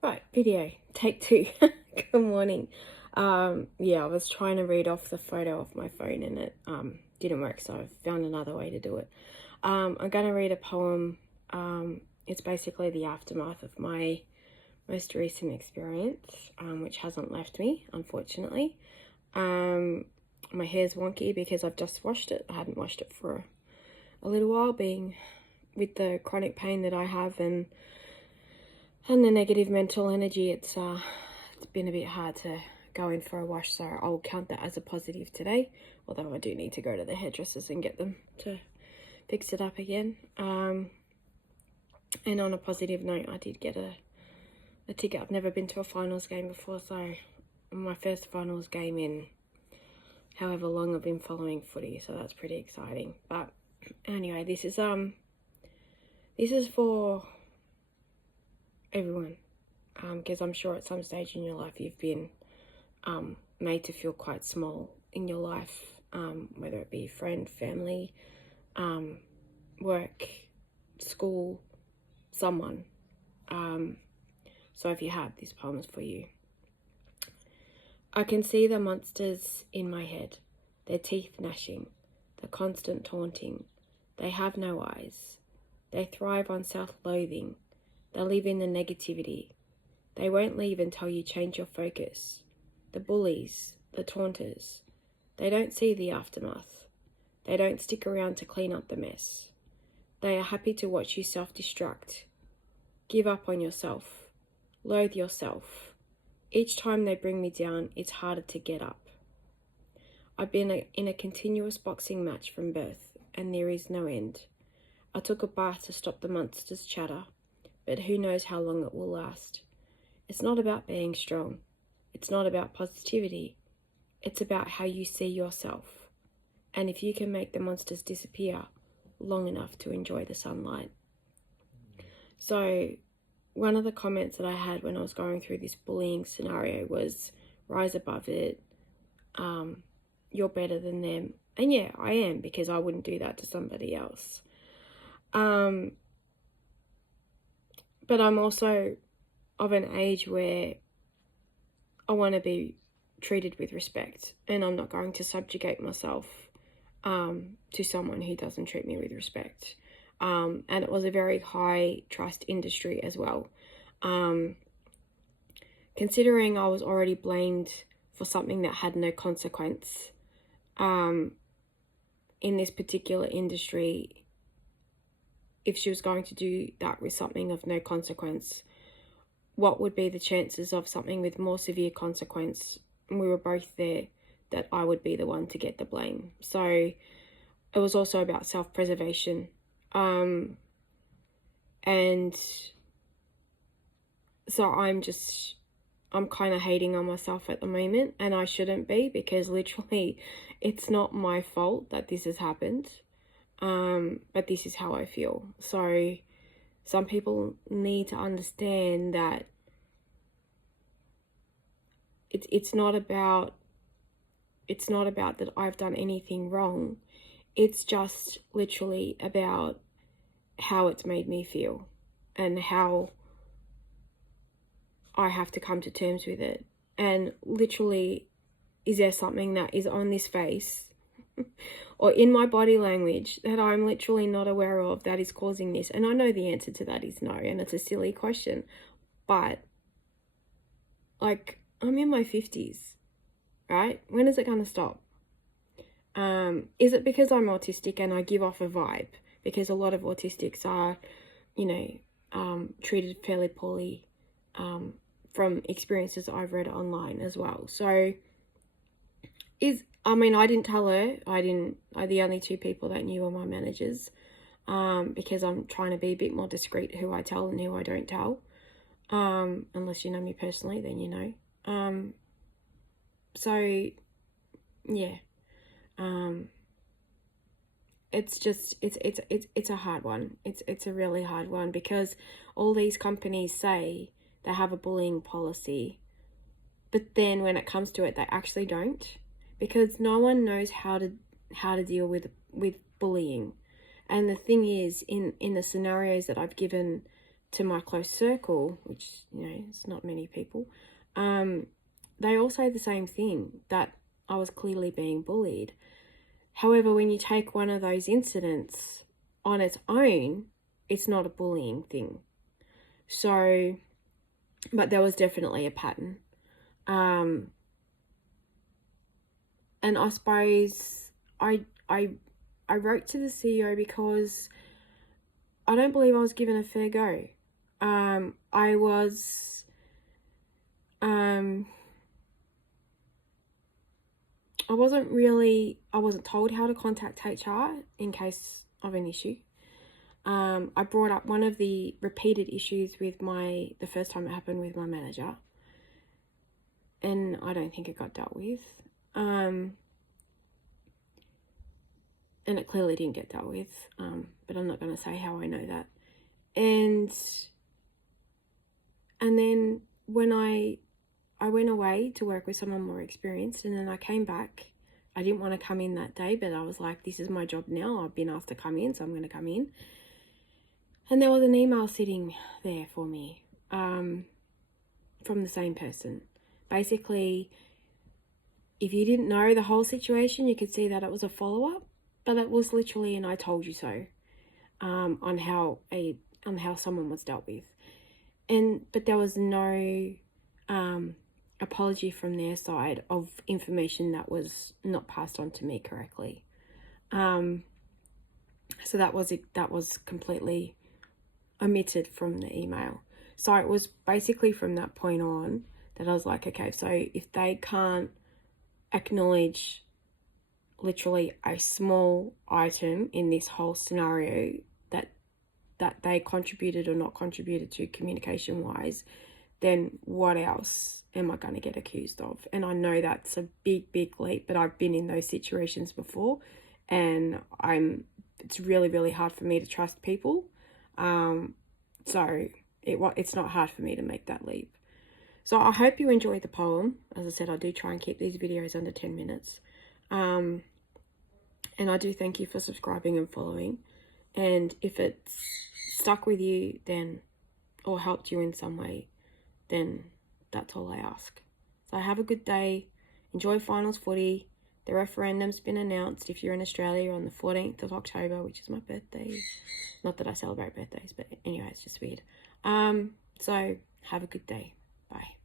Right, video, take two. Good morning. Yeah, I was trying to read off the photo off my phone and it didn't work, so I found another way to do it. I'm going to read a poem. It's basically the aftermath of my most recent experience, which hasn't left me, unfortunately. My hair's wonky because I've just washed it. I hadn't washed it for a little while, being with the chronic pain that I have and the negative mental energy. It's been a bit hard to go in for a wash, so I'll count that as a positive today, although I do need to go to the hairdressers and get them to fix it up again. And on a positive note, I did get a ticket. I've never been to a finals game before, so my first finals game in however long I've been following footy, so that's pretty exciting. But anyway, this is for everyone, because I'm sure at some stage in your life you've been made to feel quite small in your life, whether it be friend, family, work, school, someone. So if you have, this poem is for you. I can see the monsters in my head, their teeth gnashing, the constant taunting. They have no eyes. They thrive on self-loathing. They live in the negativity. They won't leave until you change your focus. The bullies, the taunters, they don't see the aftermath. They don't stick around to clean up the mess. They are happy to watch you self-destruct. Give up on yourself. Loathe yourself. Each time they bring me down, it's harder to get up. I've been in a continuous boxing match from birth, and there is no end. I took a bath to stop the monsters' chatter, but who knows how long it will last. It's not about being strong. It's not about positivity. It's about how you see yourself. And if you can make the monsters disappear long enough to enjoy the sunlight. So one of the comments that I had when I was going through this bullying scenario was, rise above it. You're better than them. And yeah, I am, because I wouldn't do that to somebody else. But I'm also of an age where I want to be treated with respect, and I'm not going to subjugate myself to someone who doesn't treat me with respect. And it was a very high trust industry as well. Considering I was already blamed for something that had no consequence, in this particular industry, if she was going to do that with something of no consequence, what would be the chances of something with more severe consequence? And we were both there, that I would be the one to get the blame. So it was also about self-preservation. And so I'm kind of hating on myself at the moment, and I shouldn't be, because literally it's not my fault that this has happened. But this is how I feel. So some people need to understand that it's not about that I've done anything wrong. It's just literally about how it's made me feel and how I have to come to terms with it. And literally, is there something that is on this face or in my body language that I'm literally not aware of that is causing this? And I know the answer to that is no, and it's a silly question, but like, I'm in my 50s, right? When is it going to stop? Is it because I'm autistic and I give off a vibe? Because a lot of autistics are, treated fairly poorly, from experiences I've read online as well. So I didn't tell her. The only two people that knew were my managers, because I'm trying to be a bit more discreet who I tell and who I don't tell. Unless you know me personally, then you know. So yeah. It's a hard one. It's a really hard one, because all these companies say they have a bullying policy, but then when it comes to it, they actually don't, because no one knows how to deal with bullying. And the thing is, in the scenarios that I've given to my close circle, which, it's not many people, they all say the same thing, that I was clearly being bullied. However, when you take one of those incidents on its own, it's not a bullying thing. So, but there was definitely a pattern. And I suppose I wrote to the CEO because I don't believe I was given a fair go. I wasn't told how to contact HR in case of an issue. I brought up one of the repeated issues with the first time it happened with my manager, and I don't think it got dealt with. And it clearly didn't get dealt with, but I'm not going to say how I know that. And then when I went away to work with someone more experienced, and then I came back. I didn't want to come in that day, but I was like, this is my job now. I've been asked to come in, so I'm going to come in. And there was an email sitting there for me from the same person. Basically, if you didn't know the whole situation, you could see that it was a follow-up, but it was literally an I told you so on how someone was dealt with. But there was no apology from their side of information that was not passed on to me correctly. So that was completely omitted from the email. So it was basically from that point on that I was like, okay, so if they can't acknowledge literally a small item in this whole scenario that they contributed or not contributed to communication wise, then what else am I going to get accused of? And I know that's a big leap, but I've been in those situations before, and it's really, really hard for me to trust people. So it's not hard for me to make that leap. So I hope you enjoyed the poem. As I said, I do try and keep these videos under 10 minutes. And I do thank you for subscribing and following. And if it's stuck with you then, or helped you in some way, then that's all I ask. So have a good day. Enjoy finals footy. The referendum's been announced if you're in Australia on the 14th of October, which is my birthday. Not that I celebrate birthdays, but anyway, it's just weird. So have a good day. Bye.